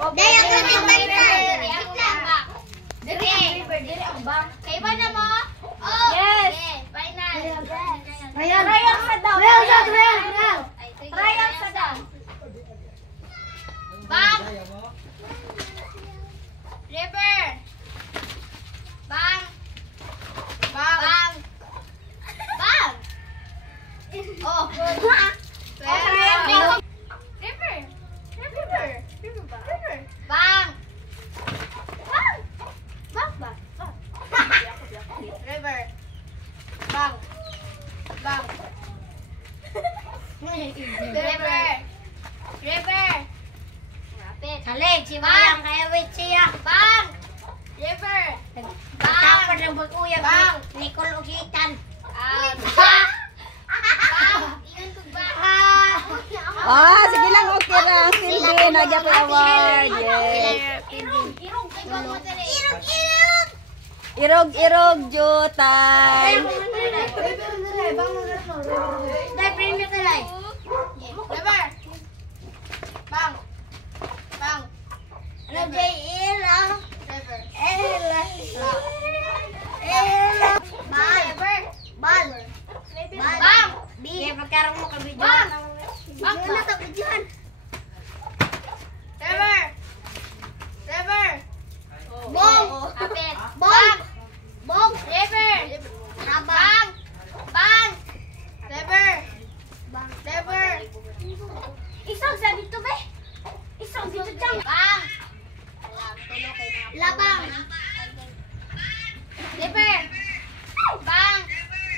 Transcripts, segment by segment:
Dahil ako nagbantay. Diri ang bang. Kay ba na mo? Yes. Final. Ryan. Ryan sa daw. Ryan sa daw. Bang. River. Bang. Bang. Bang. Oh. River. Bang. River. Bang. Bang. River. Rapid. Kalig, si Bayang kaya wait siya. Bang. River. Kapag ng bag-uyag Bang. ni Kulugitan. Bang. Ingon ko bang. Ah, sige lang, okay na. Silbi, nagya pa award. Yes. Irog. Kay bang mo dali. Irog, jutay. River. Bang. Bang. Ano jay ilang? River. Bal. Bal. Bang. Kaya pagkarang mo kabidyo. Bang. Bang. Ano na kabidyohan? River. Bong. Kapit. Bong. Bong. River. Nabang. Bang. River. Bang. River. Isang sa dito be. Isang dito dyan. Bang. Labang. River. Bang.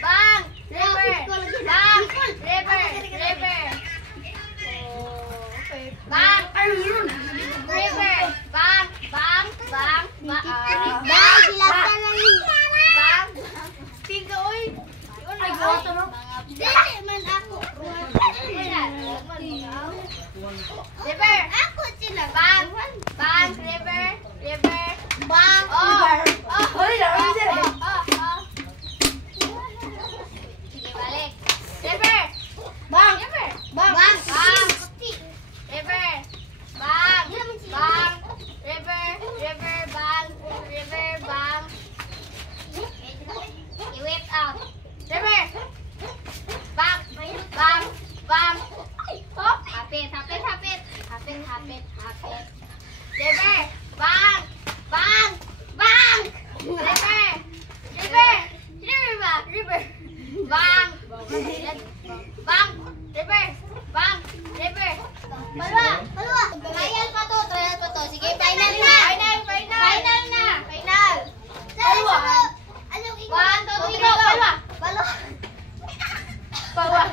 Bang. River. Bang. River. Bang. River. Bang. Bang. Bang. Bang. Bang. Silasan na rin. Bang. Tiga, oy. Ay, goto no. Dili man ako. River. Ako sila. Bang. Bang. River. Bang. Sige, balik. River. Bang. River. Bang. Bang. River. Bang. Bang. River. Bang. Bang. I-whip out. River. Bang. Bang. Bang. Oh. Hapit. River. Bang. Bang. Bang. River. Bang. Bang. River. Bang. Palwa. Trial pa to. Sige, final na. Final. Palwa. 1, 2, 3, go. Palwa. Paula.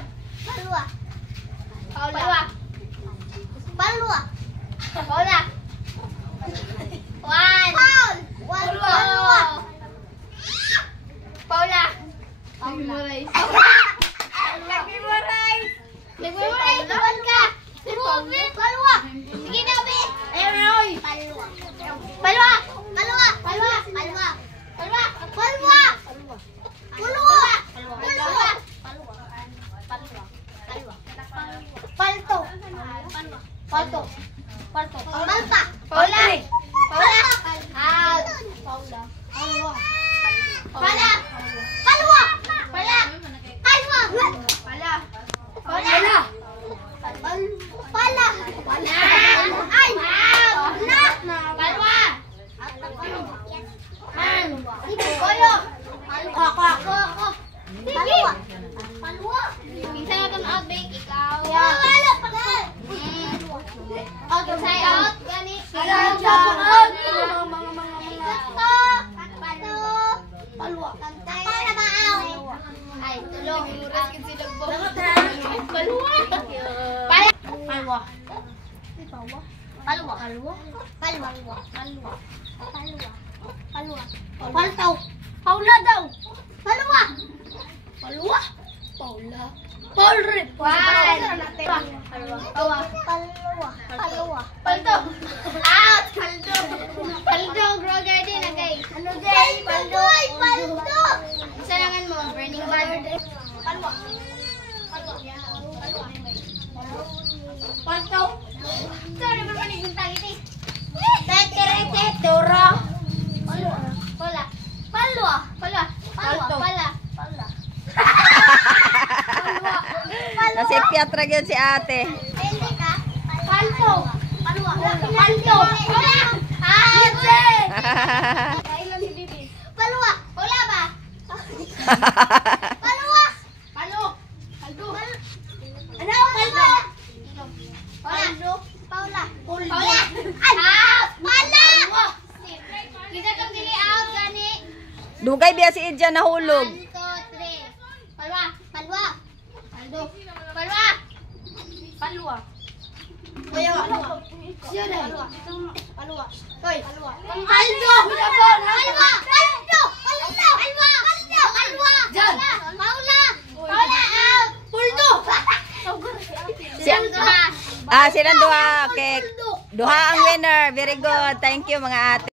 1. Paula. Nag-memorize. Tuwan ka. Palwa. Sige na, be. Palwa. Palto. Malta. Paula. Out. Pala. Palwa. Ay. Palwa. Koyo. Ako. Palwa. Minsan na itong outbreak, ikaw. Outside out. Gani. Palwa. Ay, tulong. Paltaw. Paula daw. Palwa. Paulrit. Palto. Out. Paldo. Grow garden na kay. Ano day? Paldo. Sayangan mo. Burning bag. Palwa. Palto. Sorry, naman yung tagiti. Puyat ra gyud si ate. Hindi ka. Paldo. Palwa. Paldo. Ate. Kailan si Bibi? Palwa. Wala ba? Palwa. Palo. Paldo. Ano? Paldo. Paldo. Paula. Paula. Paula. Kita kang dili out gani. Dugay biya si Idja nahulog. 1, 2, 3. Palwa. Palwa. Paldo. Palwa. Palwa. Kuya, palwa. Siya na. Palwa. Hoy. Palwa. Paldo. Palwa. Paldo. Paldo. Palwa. Paldo. Palwa. Paula. Paula out. Paldo. Silang duha. Okay. Duha ang winner. Very good. Thank you mga ate.